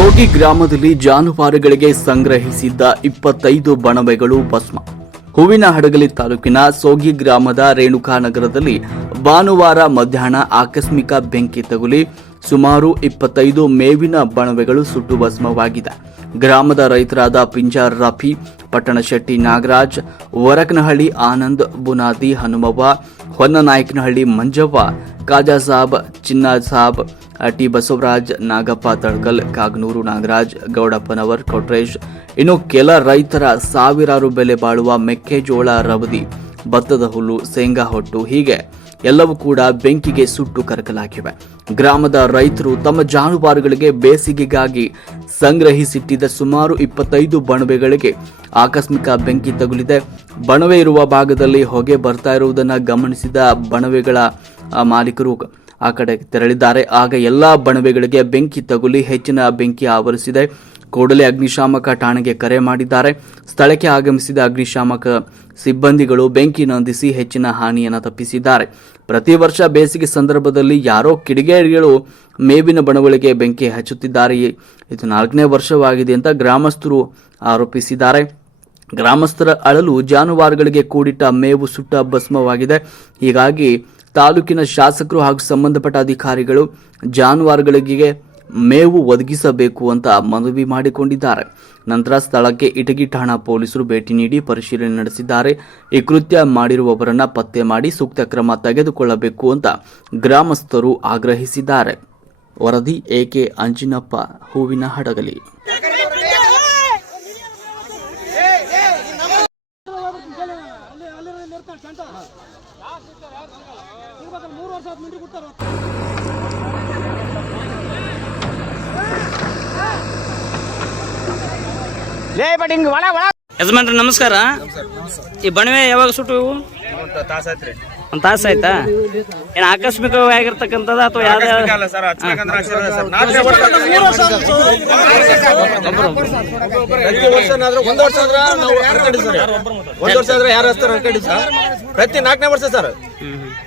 ಸೋಗಿ ಗ್ರಾಮದಲ್ಲಿ ಜಾನುವಾರುಗಳಿಗೆ ಸಂಗ್ರಹಿಸಿದ್ದ 25 ಬಣವೆಗಳು ಭಸ್ಮ. ಹೂವಿನಹಡಗಲಿ ತಾಲೂಕಿನ ಸೋಗಿ ಗ್ರಾಮದ ರೇಣುಕಾನಗರದಲ್ಲಿ ಭಾನುವಾರ ಮಧ್ಯಾಹ್ನ ಆಕಸ್ಮಿಕ ಬೆಂಕಿ ತಗುಲಿ ಸುಮಾರು 25 ಮೇವಿನ ಬಣವೆಗಳು ಸುಟ್ಟು ಭಸ್ಮವಾಗಿದೆ. ಗ್ರಾಮದ ರೈತರಾದ ಪಿಂಜಾರ್ ರಫಿ, ಪಟ್ಟಣಶೆಟ್ಟಿ ನಾಗರಾಜ್, ವರಕನಹಳ್ಳಿ ಆನಂದ್, ಬುನಾದಿ ಹನುಮವ್ವ, ಹೊನ್ನನಾಯಕನಹಳ್ಳಿ ಮಂಜವ್ವ, ಕಾಜಾ ಸಾಬ್, ಚಿನ್ನ ಸಾಬ್, ಟಿ ಬಸವರಾಜ್, ನಾಗಪ್ಪ ತಳಕಲ್, ಕಾಗನೂರು ನಾಗರಾಜ್, ಗೌಡಪ್ಪನವರ್, ಕೊಟ್ರೇಶ್, ಇನ್ನು ಕೆಲ ರೈತರ ಸಾವಿರಾರು ಬೆಲೆ ಬಾಳುವ ಮೆಕ್ಕೆಜೋಳ, ರವದಿ, ಭತ್ತದ ಹುಲ್ಲು, ಶೇಂಗಾ ಹೊಟ್ಟು ಹೀಗೆ ಎಲ್ಲವೂ ಕೂಡ ಬೆಂಕಿಗೆ ಸುಟ್ಟು ಕರಕಲಾಗಿವೆ. ಗ್ರಾಮದ ರೈತರು ತಮ್ಮ ಜಾನುವಾರುಗಳಿಗೆ ಬೇಸಿಗೆಗಾಗಿ ಸಂಗ್ರಹಿಸಿಟ್ಟಿದ್ದ ಸುಮಾರು 25 ಬಣವೆಗಳಿಗೆ ಆಕಸ್ಮಿಕ ಬೆಂಕಿ ತಗುಲಿದೆ. ಬಣವೆ ಇರುವ ಭಾಗದಲ್ಲಿ ಹೊಗೆ ಬರ್ತಾ ಇರುವುದನ್ನು ಗಮನಿಸಿದ ಬಣವೆಗಳ ಮಾಲೀಕರು ಆ ಕಡೆ ತೆರಳಿದ್ದಾರೆ. ಆಗ ಎಲ್ಲಾ ಬಣವೆಗಳಿಗೆ ಬೆಂಕಿ ತಗುಲಿ ಹೆಚ್ಚಿನ ಬೆಂಕಿ ಆವರಿಸಿದೆ. ಕೂಡಲೇ ಅಗ್ನಿಶಾಮಕ ಠಾಣೆಗೆ ಕರೆ ಮಾಡಿದ್ದಾರೆ. ಸ್ಥಳಕ್ಕೆ ಆಗಮಿಸಿದ ಅಗ್ನಿಶಾಮಕ ಸಿಬ್ಬಂದಿಗಳು ಬೆಂಕಿ ನಂದಿಸಿ ಹೆಚ್ಚಿನ ಹಾನಿಯನ್ನು ತಪ್ಪಿಸಿದ್ದಾರೆ. ಪ್ರತಿ ವರ್ಷ ಬೇಸಿಗೆ ಸಂದರ್ಭದಲ್ಲಿ ಯಾರೋ ಕಿಡಿಗೇಡಿಗಳು ಮೇವಿನ ಬಣಗಳಿಗೆ ಬೆಂಕಿ ಹಚ್ಚುತ್ತಿದ್ದಾರೆ. ಇದು 4ನೇ ವರ್ಷವಾಗಿದೆ ಅಂತ ಗ್ರಾಮಸ್ಥರು ಆರೋಪಿಸಿದ್ದಾರೆ. ಗ್ರಾಮಸ್ಥರ ಅಳಲು ಜಾನುವಾರುಗಳಿಗೆ ಕೂಡಿಟ್ಟ ಮೇವು ಸುಟ್ಟ ಭಸ್ಮವಾಗಿದೆ. ಹೀಗಾಗಿ ತಾಲೂಕಿನ ಶಾಸಕರು ಹಾಗೂ ಸಂಬಂಧಪಟ್ಟ ಅಧಿಕಾರಿಗಳು ಜಾನುವಾರುಗಳಿಗೆ ಮೇವು ಒದಗಿಸಬೇಕು ಅಂತ ಮನವಿ ಮಾಡಿಕೊಂಡಿದ್ದಾರೆ. ನಂತರ ಸ್ಥಳಕ್ಕೆ ಇಟಗಿ ಠಾಣಾ ಪೊಲೀಸರು ಭೇಟಿ ನೀಡಿ ಪರಿಶೀಲನೆ ನಡೆಸಿದ್ದಾರೆ. ಈ ಕೃತ್ಯ ಮಾಡಿರುವವರನ್ನ ಪತ್ತೆ ಮಾಡಿ ಸೂಕ್ತ ಕ್ರಮ ತೆಗೆದುಕೊಳ್ಳಬೇಕು ಅಂತ ಗ್ರಾಮಸ್ಥರು ಆಗ್ರಹಿಸಿದ್ದಾರೆ. ವರದಿ ಎಕೆ ಅಂಜಿನಪ್ಪ, ಹೂವಿನಹಡಗಲಿ. ಯಜಮಾನ್ರಿ ನಮಸ್ಕಾರ. ಈ ಬಣವೆ ಯಾವಾಗ ಸುಟ್ಟು ಇವು? ಒಂದು ತಾಸು ಆಯ್ತಾ? ಏನ್ ಆಕಸ್ಮಿಕವಾಗಿರ್ತಕ್ಕಂಥದ್ದು ಅಥವಾ ಪ್ರತಿ 4ನೇ ವರ್ಷ ಸರ್.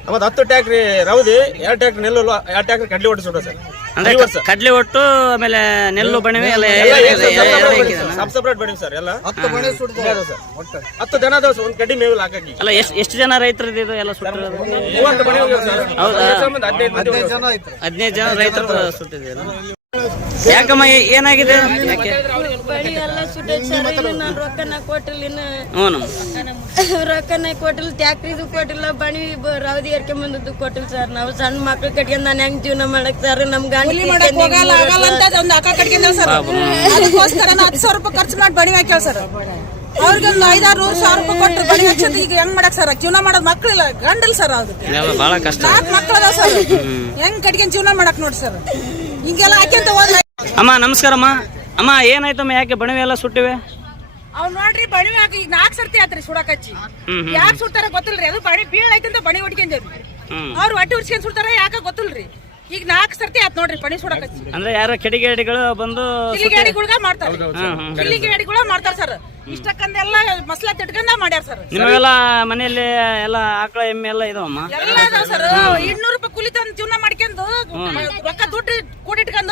ನಮ್ಮದು 10 ಟ್ಯಾಕ್ರಿ ರವದಿ, 2 ಟ್ಯಾಕ್ರಿ ನೆಲ್ಲು, 2 ಟ್ಯಾಕ್ರಿ ಕಡ್ಲಿ ಒಟ್ಟು ಸುಡ ಸರ್. ಅಂದ್ರೆ ಕಡ್ಲೆ ಒಟ್ಟು ಆಮೇಲೆ ನೆಲ್ಲು ಬಣವೆ ಎಲ್ಲ ಸಪ್ರೇಟ್ ಬಣವೆ ಸರ್. ಎಲ್ಲ 10 ದನ ಅದಾವ ಸರ್. ಒಂದು ಕಡ್ಡಿ ಮೇವು ಹಾಕಿ. ಅಲ್ಲ ಎಷ್ಟು ಜನ ರೈತರು ಇದು ಎಲ್ಲ ಸುಟ್ಟಿರೋದು? 30 ಬಣವೆ ಸರ್. ಹೌದಾ? 15 ಜನ ರೈತರು ಸುಟ್ಟಿದೆ. ಯಾಕಮ್ಮ ಏನಾಗಿದೆ? ಯಾಕೆ ರೊಕ್ಕನ ಕೊಟ್ಟಿಲ್ಲ, ಹ್ಞೂ ಕೊಟ್ಟಿಲ್ಲ, ಟ್ಯಾಕ್ರಿದು ಕೊಟ್ಟಿಲ್ಲ, ಬಣಿ ರವದಿ ಏರ್ಕೆ ಬಂದದ್ದು ಕೊಟ್ಟಿಲ್ಲ ಸರ್. ನಾವು ಸಣ್ಣ ಮಕ್ಳು ಕಟ್ಕೊಂಡ್ ನಾನು ಹೆಂಗ್ ಜೀವನ ಮಾಡಕ್ ಸರ್? ನಮ್ ಗಾಡಿ ಒಂದು ಅಕ್ಕ ಕಟ್ಕೊಂಡ ಸರ್. ಅದಕ್ಕೋಸ್ಕರ 10,000 ರೂಪಾಯಿ ಖರ್ಚು ಮಾಡಿ ಬಣಿ ಹಾಕ್ಯಾವ ಸರ್. ಅವ್ರಿಗೆ ಒಂದು 5,000-6,000 ರೂಪಾಯಿ ಕೊಟ್ಟರು ಬಣಿ ಹಚ್ಚೋದು. ಈಗ ಹೆಂಗ್ ಮಾಡಕ್ ಸರ್? ಜೀವನ ಮಾಡೋದು ಮಕ್ಳಿಲ್ಲ, ಗಂಡಲ್ ಸರ್. ಅವ್ರಿಗೆ ಬಹಳ ಕಷ್ಟ. 4 ಮಕ್ಳು ಅದಾವ ಸರ್. ಹೆಂಗ್ ಕಟ್ಕೊಂಡ್ ಜೀವನ ಮಾಡಕ್ ನೋಡಿ ಸರ್. ಹಿಂಗೆಲ್ಲ ಹಾಕ್ಯಂತ ಹೋದ್ಲ. ಅಮ್ಮ ನಮಸ್ಕಾರಮ್ಮ. ಅಮ್ಮ ಏನಾಯ್ತಮ್ಮ? ಯಾಕೆ ಬಣವೆ ಎಲ್ಲ ಸುಟ್ಟಿವೆ? ಅವ್ ನೋಡ್ರಿ ಬಣವೆ ಹಾಕಿ ಈಗ 4 ಸರ್ತಿ ಆತ್ರಿ ಸುಡಕ್ ಹಚ್ಚಿ. ಯಾಕೆ ಸುಡ್ತಾರ ಗೊತ್ತಿಲ್ರಿ. ಅದು ಬಣಿ ಬೀಳೈತಂತ ಬಣಿ ಹೊಡ್ಕೊಂಡೇವ್ರಿ. ಅವ್ರು ಹೊಟ್ಟೆ ಉಡ್ಸ್ಕೊಂಡ್ ಸುಡ್ತಾರ ಯಾಕ ಗೊತ್ತಿಲ್ರಿ. ಈಗ 4 ಸರ್ತಿ ಆತ್ ನೋಡ್ರಿ ಬಣಿ ಸುಡಕ್ ಹಚ್ಚಿ. ಅಂದ್ರೆ ಯಾರೋ ಕಿಡಿಗೇಡಿಗಳು ಬಂದು ಕಿಡಿಗೇಡಿಗಳ ಮಾಡ್ತಾರೆ. ಕಿಡಿಗೇಡಿಗಳ ಮಾಡ್ತಾರ ಸರ್. ಇಷ್ಟಕ್ಕಂದೆಲ್ಲ ಮಸ್ಲಾ ತಿಟ್ಕೊಂಡ ಮಾಡ್ಯಾರ ಸರ್. ನಿಮಗೆಲ್ಲ ಮನೆಯಲ್ಲಿ ಎಲ್ಲ ಆಕಳ ಎಮ್ಮೆ ಎಲ್ಲ ಇದಾವಮ್ಮ? ಎಲ್ಲ ಅದಾವ ಸರ್. 200 ರೂಪಾಯಿ ಕೂಲಿ ತಂದು ಜೀವನ ಮಾಡ್ಕೊಂಡು ರೊಕ್ಕ ದುಡ್ಡು ಕೂಡಿಟ್ಕೊಂಡು